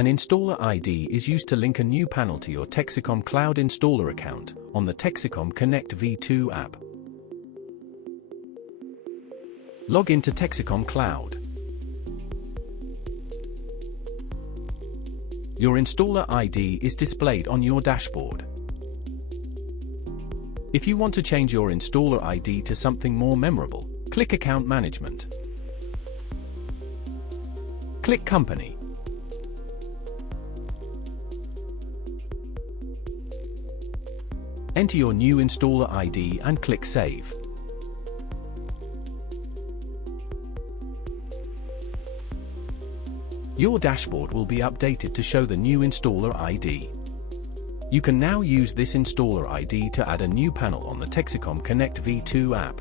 An installer ID is used to link a new panel to your Texecom Cloud installer account on the Texecom Connect V2 app. Log into Texecom Cloud. Your installer ID is displayed on your dashboard. If you want to change your installer ID to something more memorable, click Account Management. Click Company. Enter your new installer ID and click Save. Your dashboard will be updated to show the new installer ID. You can now use this installer ID to add a new panel on the Texecom Connect V2 app.